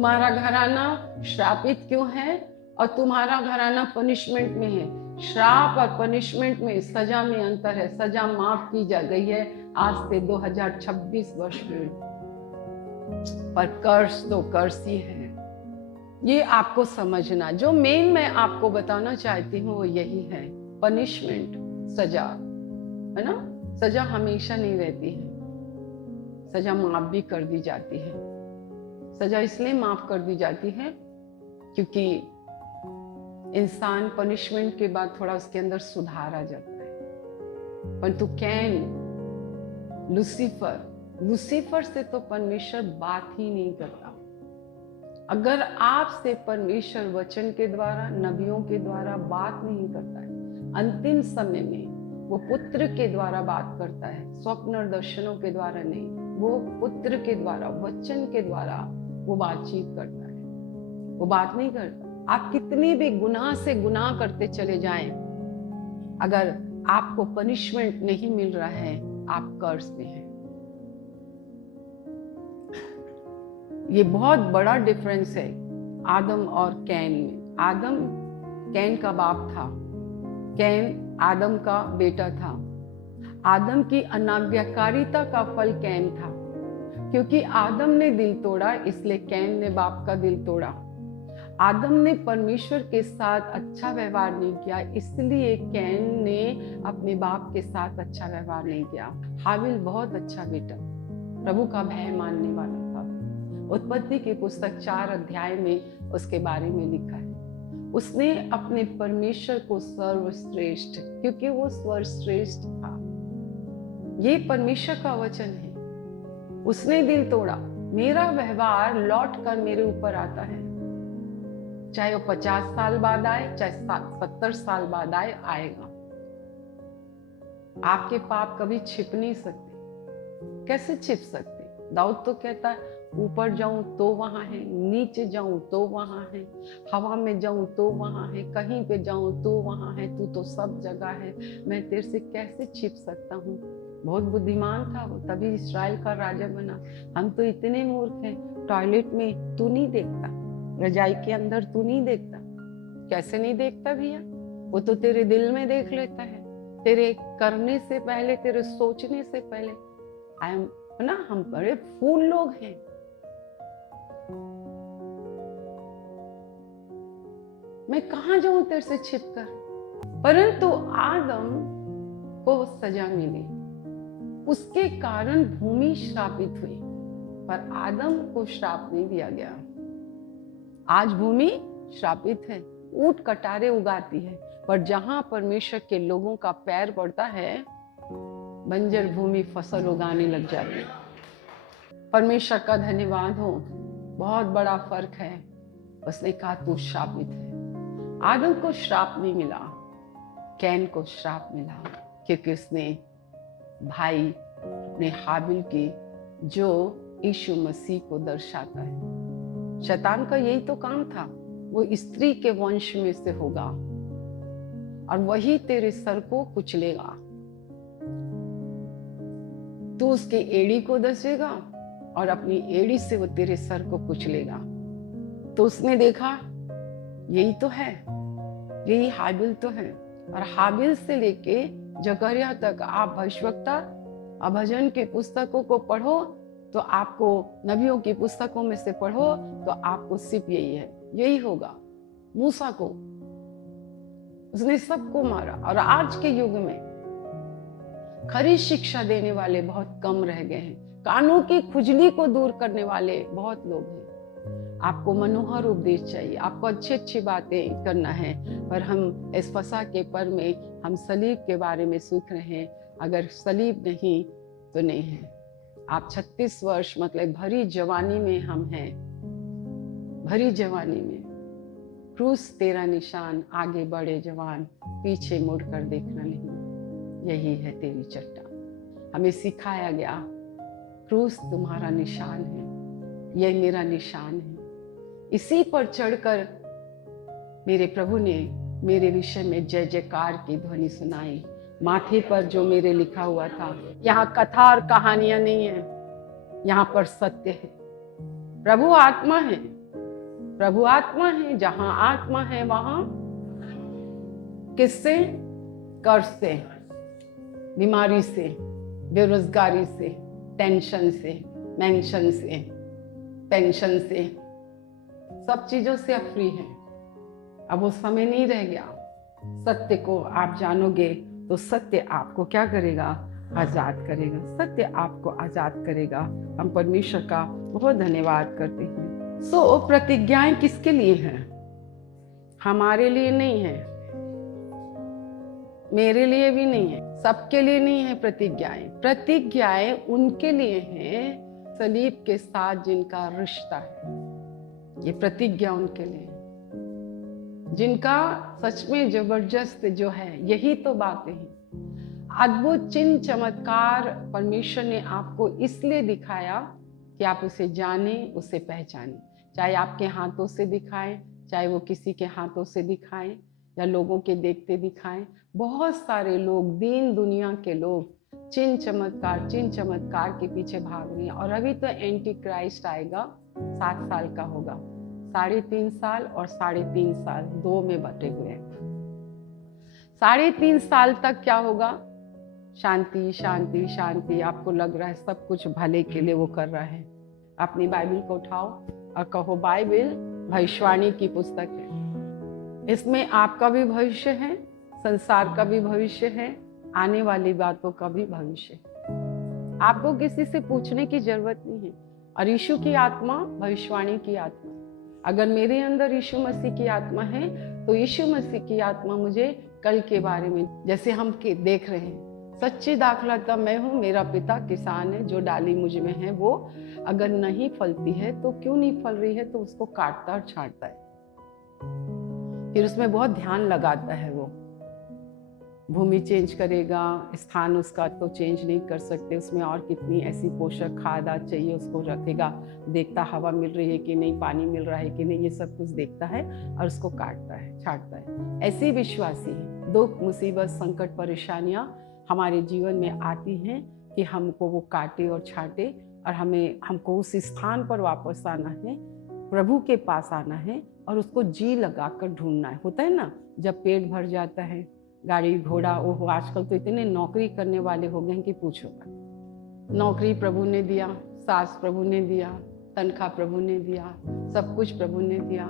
तुम्हारा घराना श्रापित क्यों है और तुम्हारा घराना पनिशमेंट में है। श्राप और पनिशमेंट में, सजा में अंतर है। सजा माफ की जा गई है आज से 2026 वर्ष में, पर कर्स तो कर्स ही है। ये आपको समझना, जो मेन मैं आपको बताना चाहती हूँ वो यही है। पनिशमेंट, सजा, है ना, सजा हमेशा नहीं रहती है। सजा माफ भी कर दी जाती है। सजा इसलिए माफ कर दी जाती है क्योंकि इंसान पनिशमेंट के बाद थोड़ा उसके अंदर सुधार आ जाता है। परंतु कैन, लूसीफर से तो परमेश्वर बात ही नहीं करता। अगर आपसे परमेश्वर वचन के द्वारा, नबियों के द्वारा बात नहीं करता है, अंतिम समय में वो पुत्र के द्वारा बात करता है, स्वप्न और दर्शनों के द्वारा नहीं, वो पुत्र के द्वारा, वचन के द्वारा वो बातचीत करता है। वो बात नहीं करता। आप कितनी भी गुनाह से गुनाह करते चले जाएं, अगर आपको पनिशमेंट नहीं मिल रहा है, आप कर्ज में हैं। ये बहुत बड़ा डिफरेंस है आदम और कैन में। आदम कैन का बाप था, कैन आदम का बेटा था। आदम की अनाज्ञाकारिता का फल कैन था। क्योंकि आदम ने दिल तोड़ा, इसलिए कैन ने बाप का दिल तोड़ा। आदम ने परमेश्वर के साथ अच्छा व्यवहार नहीं किया, इसलिए कैन ने अपने बाप के साथ अच्छा व्यवहार नहीं किया। हाबिल बहुत अच्छा बेटा, प्रभु का भय मानने वाला था। उत्पत्ति की पुस्तक 4 अध्याय में उसके बारे में लिखा है। उसने अपने परमेश्वर को सर्वश्रेष्ठ, क्योंकि वो सर्वश्रेष्ठ था। ये परमेश्वर का वचन है। उसने दिल तोड़ा। मेरा व्यवहार लौट कर मेरे ऊपर आता है, चाहे वो 50 साल बाद आए, चाहे 70 साल बाद आए, आएगा। आपके पाप कभी छिप नहीं सकते। कैसे छिप सकते? दाऊद तो कहता है, ऊपर जाऊं तो वहां है, नीचे जाऊं तो वहां है, हवा में जाऊं तो वहां है, कहीं पे जाऊं तो वहां है। तू तो सब जगह है, मैं तेरे से कैसे छिप सकता हूँ। बहुत बुद्धिमान था वो, तभी इस्राएल का राजा बना। हम तो इतने मूर्ख हैं, टॉयलेट में तू नहीं देखता, रजाई के अंदर तू नहीं देखता। कैसे नहीं देखता भैया? वो तो तेरे दिल में देख लेता है, तेरे करने से पहले, तेरे सोचने से पहले। आई एम ना, हम बड़े फूल लोग हैं। मैं कहां जाऊं तेरे से छिपकर। परंतु आदम को सजा मिली, उसके कारण भूमि श्रापित हुई, पर आदम को श्राप नहीं दिया गया। आज भूमि श्रापित है, ऊंट कटारे उगाती है, पर जहां परमेश्वर के लोगों का पैर पड़ता है, बंजर भूमि फसल उगाने लग जाती है। परमेश्वर का धन्यवाद हो, बहुत बड़ा फर्क है। उसने कहा तू श्रापित है। आदम को श्राप नहीं मिला, कैन को श्राप मिला, क्योंकि उसने भाई ने हाबिल की, जो यीशु मसीह को दर्शाता है। शैतान का यही तो काम था, वो स्त्री के वंश में से होगा और वही तेरे सर को कुचलेगा। तू उसके एड़ी को दसेगा और अपनी एड़ी से वो तेरे सर को कुचलेगा। तो उसने देखा यही तो है, यही हाबिल तो है। और हाबिल से लेके जकरिया तक आप भविष्यवक्ता और भजन की पुस्तकों को पढ़ो तो आपको, नबियों की पुस्तकों में से पढ़ो तो आपको सिर्फ यही है, यही होगा। मूसा को उसने सबको मारा। और आज के युग में खरी शिक्षा देने वाले बहुत कम रह गए हैं। कानों की खुजली को दूर करने वाले बहुत लोग हैं। आपको मनोहर उपदेश चाहिए, आपको अच्छी अच्छी बातें करना है, पर हम इस फसा के पर में हम सलीब के बारे में सीख रहे हैं। अगर सलीब नहीं तो नहीं है। आप 36 वर्ष मतलब भरी जवानी में हम हैं, भरी जवानी में। क्रूस तेरा निशान, आगे बढ़े जवान, पीछे मुड़कर देखना नहीं, यही है तेरी चट्टान। हमें सिखाया गया क्रूस तुम्हारा निशान है, यह मेरा निशान है। इसी पर चढ़कर मेरे प्रभु ने मेरे विषय में जय जयकार की ध्वनि सुनाई। माथे पर जो मेरे लिखा हुआ था, यहाँ कथा और कहानियां नहीं है, यहाँ पर सत्य है। प्रभु आत्मा है, प्रभु आत्मा है, जहां आत्मा है वहां किससे? कर्ज से, बीमारी से, बेरोजगारी से, टेंशन से, मेंशन से, पेंशन से, सब चीजों से आप फ्री हैं। अब वो समय नहीं रह गया। सत्य को आप जानोगे तो सत्य आपको क्या करेगा? आजाद करेगा। सत्य आपको आजाद करेगा। हम परमेश्वर का बहुत धन्यवाद करते हैं। सो प्रतिज्ञाएं किसके लिए हैं? हमारे लिए नहीं है, मेरे लिए भी नहीं है, सबके लिए नहीं है। प्रतिज्ञाएं उनके लिए हैं सलीब के साथ जिनका रिश्ता है। ये प्रतिज्ञा उनके लिए, जिनका सच में जबरदस्त जो है। यही तो बातें हैं। अद्भुत चिन्ह चमत्कार परमेश्वर ने आपको इसलिए दिखाया कि आप उसे जाने, उसे पहचाने। चाहे आपके हाथों से दिखाएं, चाहे वो किसी के हाथों से दिखाएं या लोगों के देखते दिखाएं। बहुत सारे लोग, दीन दुनिया के लोग चिन्ह चमत्कार के पीछे भाग रहे हैं। और अभी तो एंटी क्राइस्ट आएगा, 7 साल का होगा। 3.5 साल और 3.5 साल 2 में बटे हुए हैं। 3.5 साल तक क्या होगा? शांति शांति शांति। आपको लग रहा है सब कुछ भले के लिए वो कर रहा है। अपनी बाइबल को उठाओ और कहो, बाइबल भविष्यवाणी की पुस्तक है। इसमें आपका भी भविष्य है, संसार का भी भविष्य है, आने वाली बातों का भी भविष्य है। आपको किसी से पूछने की जरूरत नहीं है। और यीशु की आत्मा भविष्यवाणी की आत्मा। अगर मेरे अंदर यीशु मसीह की आत्मा है तो यीशु मसीह की आत्मा मुझे कल के बारे में, जैसे हम देख रहे हैं, सच्ची दाखला तब मैं हूँ, मेरा पिता किसान है। जो डाली मुझ में है वो अगर नहीं फलती है तो क्यों नहीं फल रही है, तो उसको काटता और छांटता है। फिर उसमें बहुत ध्यान लगाता है। वो भूमि चेंज करेगा, स्थान उसका तो चेंज नहीं कर सकते। उसमें और कितनी ऐसी पोषक खाद चाहिए उसको रखेगा, देखता हवा मिल रही है कि नहीं, पानी मिल रहा है कि नहीं, ये सब कुछ देखता है और उसको काटता है, छांटता है। ऐसे ही विश्वासी है। दुख, मुसीबत, संकट, परेशानियां हमारे जीवन में आती हैं कि हमको वो काटे और छाटे, और हमको उस स्थान पर वापस आना है, प्रभु के पास आना है और उसको जी लगाकर ढूंढना है। होता है ना, जब पेट भर जाता है, गाड़ी घोड़ा, ओहो आजकल तो इतने नौकरी करने वाले हो गए हैं कि पूछो मत। नौकरी प्रभु ने दिया, सास प्रभु ने दिया, तनख्वाह प्रभु ने दिया, सब कुछ प्रभु ने दिया।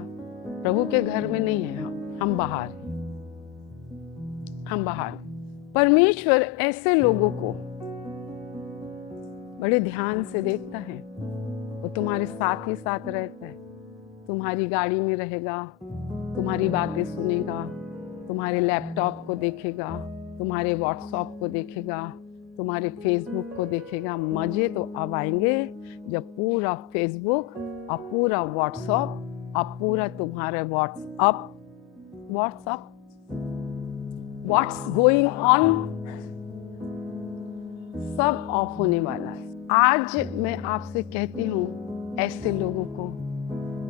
प्रभु के घर में नहीं है हम बाहर हैं। हम बाहर। परमेश्वर ऐसे लोगों को बड़े ध्यान से देखता है। वो तुम्हारे साथ ही साथ रहता है। तुम्हारी गाड़ी में रहेगा, तुम्हारी बातें सुनेगा, तुम्हारे लैपटॉप को देखेगा, तुम्हारे व्हाट्सएप को देखेगा, तुम्हारे फेसबुक को देखेगा। मजे तो अब आएंगे जब पूरा फेसबुक और पूरा व्हाट्सएप और पूरा तुम्हारे व्हाट्स गोइंग ऑन सब ऑफ होने वाला है। आज मैं आपसे कहती हूँ, ऐसे लोगों को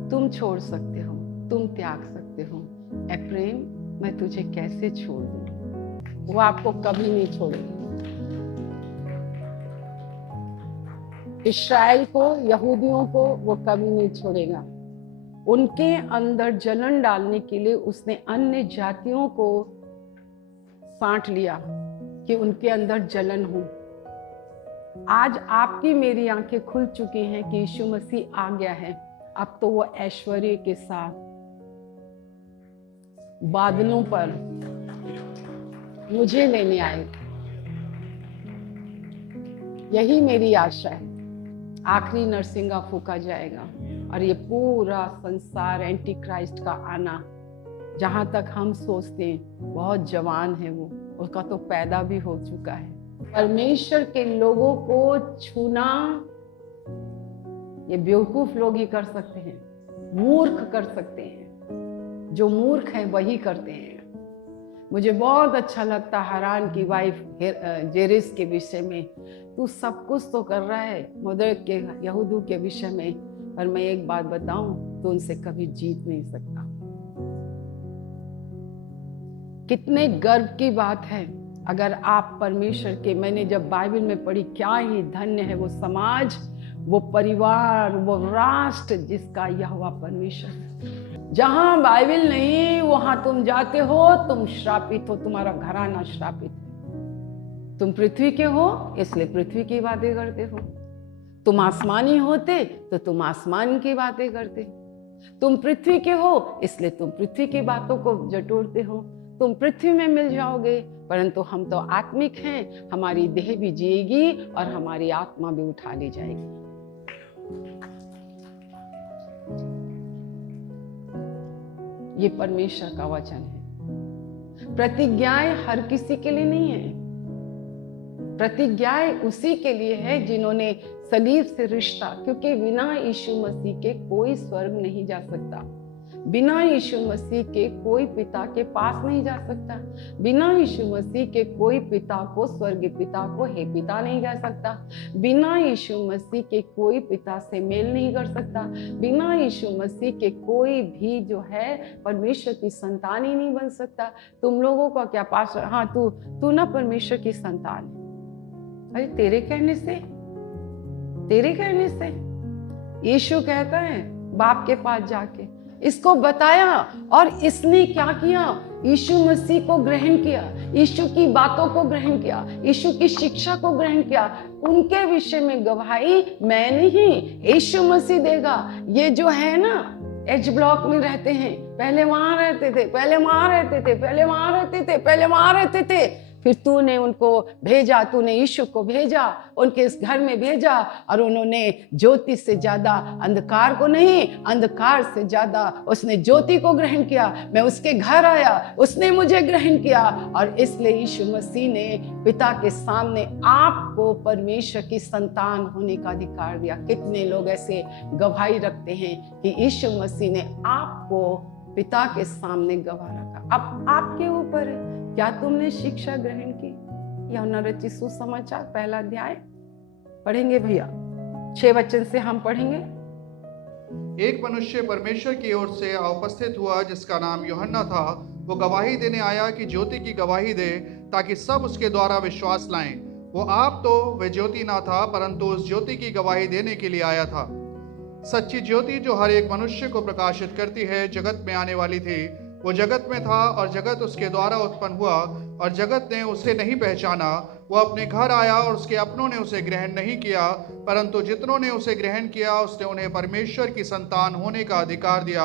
तुम छोड़ सकते हो, तुम त्याग सकते हो। ऐ प्रेम, मैं तुझे कैसे छोड़ दूं? वो आपको कभी नहीं छोड़ेगी। इस्राएल को, यहूदियों को वो कभी नहीं छोड़ेगा। उनके अंदर जलन डालने के लिए उसने अन्य जातियों को साँट लिया कि उनके अंदर जलन हो। आज आपकी मेरी आंखें खुल चुकी हैं कि यीशु मसीह आ गया है। अब तो वो ऐश्वर्य के साथ बादलों पर मुझे लेने आएगा। यही मेरी आशा है। आखिरी नरसिंगा फूका जाएगा और ये पूरा संसार, एंटी क्राइस्ट का आना, जहां तक हम सोचते हैं बहुत जवान है वो, उसका तो पैदा भी हो चुका है। परमेश्वर के लोगों को छूना ये बेवकूफ लोग ही कर सकते हैं, मूर्ख कर सकते हैं। जो मूर्ख है वही करते हैं। मुझे बहुत अच्छा लगता हरान की वाइफ जेरेस के विषय में। तू सब कुछ तो कर रहा है मदर के, यहूदू के विषय में, पर मैं एक बात बताऊं, तो उनसे कभी जीत नहीं सकता। कितने गर्व की बात है अगर आप परमेश्वर के, मैंने जब बाइबल में पढ़ी, क्या ही धन्य है वो समाज, वो परिवार, वो राष्ट्र जिसका यहोवा परमेश्वर है। जहां बाइबल नहीं वहां तुम जाते हो, तुम श्रापित हो, तुम्हारा घराना श्रापित है। तुम पृथ्वी के हो इसलिए पृथ्वी की बातें करते हो। तुम आसमानी होते तो तुम आसमान की बातें करते। तुम पृथ्वी के हो इसलिए तुम पृथ्वी की बातों को जटोरते हो। तुम पृथ्वी में मिल जाओगे, परंतु हम तो आत्मिक हैं। हमारी देह भी जिएगी और हमारी आत्मा भी उठा ली जाएगी। ये परमेश्वर का वचन है। प्रतिज्ञाएं हर किसी के लिए नहीं है। प्रतिज्ञाएं उसी के लिए है जिन्होंने सलीब से रिश्ता, क्योंकि बिना यीशु मसीह के कोई स्वर्ग नहीं जा सकता। बिना यीशु मसीह के कोई पिता के पास नहीं जा सकता। बिना यीशु मसीह के कोई पिता को, स्वर्गीय पिता को हे पिता नहीं कह सकता। बिना यीशु मसीह के कोई पिता से मेल नहीं कर सकता। बिना यीशु मसीह के कोई भी जो है परमेश्वर की संतान ही नहीं बन सकता। तुम लोगों का क्या पास, हाँ तू ना परमेश्वर की संतान है। अरे तेरे कहने से यीशु कहता है बाप के पास जाके इसको बताया, और इसने क्या किया? यीशु मसीह को ग्रहण किया, यीशु की बातों को ग्रहण किया, यीशु की शिक्षा को ग्रहण किया। उनके विषय में गवाही मैं नहीं, यीशु मसीह देगा। ये जो है ना एच ब्लॉक में रहते हैं, पहले वहां रहते थे, पहले वहां रहते थे, पहले वहां रहते थे, पहले वहां रहते थे, फिर तूने उनको भेजा, तूने यीशु को भेजा, उनके इस घर में भेजा, और उन्होंने ज्योति से ज्यादा अंधकार को नहीं, अंधकार से ज्यादा उसने ज्योति को ग्रहण किया। मैं उसके घर आया, उसने मुझे ग्रहण किया, और इसलिए यीशु मसीह ने पिता के सामने आपको परमेश्वर की संतान होने का अधिकार दिया। कितने लोग ऐसे गवाही रखते हैं कि यीशु मसीह ने आपको पिता के सामने गवाह रखा। अब आपके ऊपर है, क्या तुमने शिक्षा ग्रहण की? यूहन्ना रचित सुसमाचार पहला अध्याय पढ़ेंगे भैया, 6 वचन से हम पढ़ेंगे। एक मनुष्य परमेश्वर की ओर से उपस्थित हुआ जिसका नाम यूहन्ना था। वो गवाही देने आया कि ज्योति की गवाही दे, ताकि सब उसके द्वारा विश्वास लाएं। वो आप तो वे ज्योति ना था, परंतु उस ज्योति की गवाही देने के लिए आया था। सच्ची ज्योति जो हर एक मनुष्य को प्रकाशित करती है जगत में आने वाली थी। वो जगत में था और जगत उसके द्वारा उत्पन्न हुआ, और जगत ने उसे नहीं पहचाना। वो अपने घर आया और उसके अपनों ने उसे ग्रहण नहीं किया, परंतु जितनों ने उसे ग्रहण किया उसने उन्हें परमेश्वर की संतान होने का अधिकार दिया,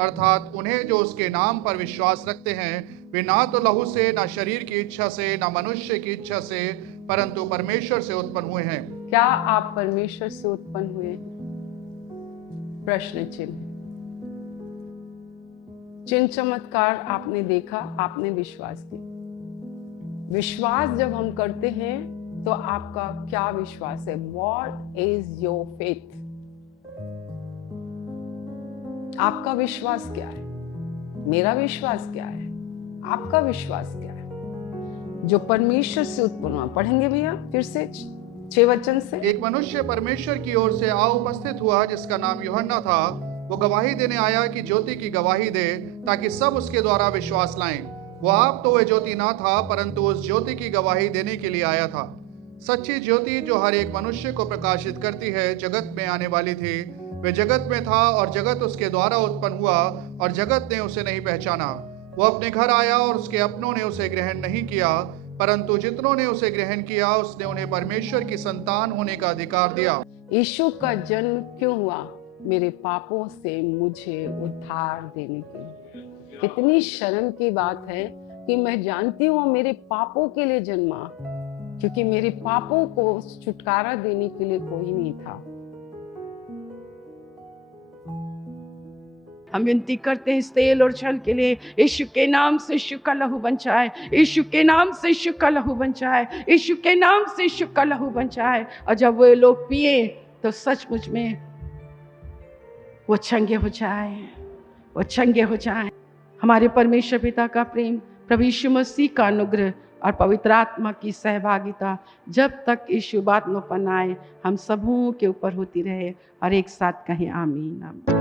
अर्थात उन्हें जो उसके नाम पर विश्वास रखते हैं। वे ना तो लहू से, ना शरीर की इच्छा से, ना मनुष्य की इच्छा से, परंतु परमेश्वर से उत्पन्न हुए हैं। क्या आप परमेश्वर से उत्पन्न हुए? प्रश्न चिन्ह। चिन्ह चमत्कार आपने देखा, आपने विश्वास किया। विश्वास जब हम करते हैं तो आपका क्या विश्वास है? What is your faith? आपका विश्वास क्या है? मेरा विश्वास क्या है? आपका विश्वास क्या है? जो परमेश्वर से उत्पन्न हुआ, पढ़ेंगे भैया फिर से 6 वचन से। एक मनुष्य परमेश्वर की ओर से उपस्थित हुआ जिसका नाम यूहन्ना था। वो गवाही देने आया कि ज्योति की गवाही दे, ताकि सब उसके द्वारा विश्वास लाएं। वो आप तो वे ज्योति ना था, परंतु उस ज्योति की गवाही देने के लिए आया था। सच्ची ज्योति जो हर एक मनुष्य को प्रकाशित करती है जगत में आने वाली थी। वे जगत में था और जगत उसके द्वारा उत्पन्न हुआ, और जगत ने उसे नहीं पहचाना। वो अपने घर आया और उसके अपनों ने उसे ग्रहण नहीं किया, परंतु जितनों ने उसे ग्रहण किया उसने उन्हें परमेश्वर की संतान होने का अधिकार दिया। यीशु का जन्म क्यों हुआ? मेरे पापों से मुझे उद्धार देने के लिए। कितनी शर्म की बात है कि मैं जानती हूँ मेरे पापों के लिए जन्मा, क्योंकि मेरे पापों को छुटकारा देने के लिए कोई नहीं था। हम विनती करते हैं इस तेल और छल के लिए, यीशु के नाम से यीशु का लहू बचाए, यीशु के नाम से यीशु का लहू बचाए, यीशु के नाम से यीशु का लहू बचाए। और जब वो लोग पिए तो सचमुच में वो चंगे हो जाए, वो चंगे हो जाए। हमारे परमेश्वर पिता का प्रेम, प्रभु यीशु मसीह का अनुग्रह और पवित्र आत्मा की सहभागिता जब तक यीशु बात न पनाए हम सबों के ऊपर होती रहे, और एक साथ कहें आमीन आमीन।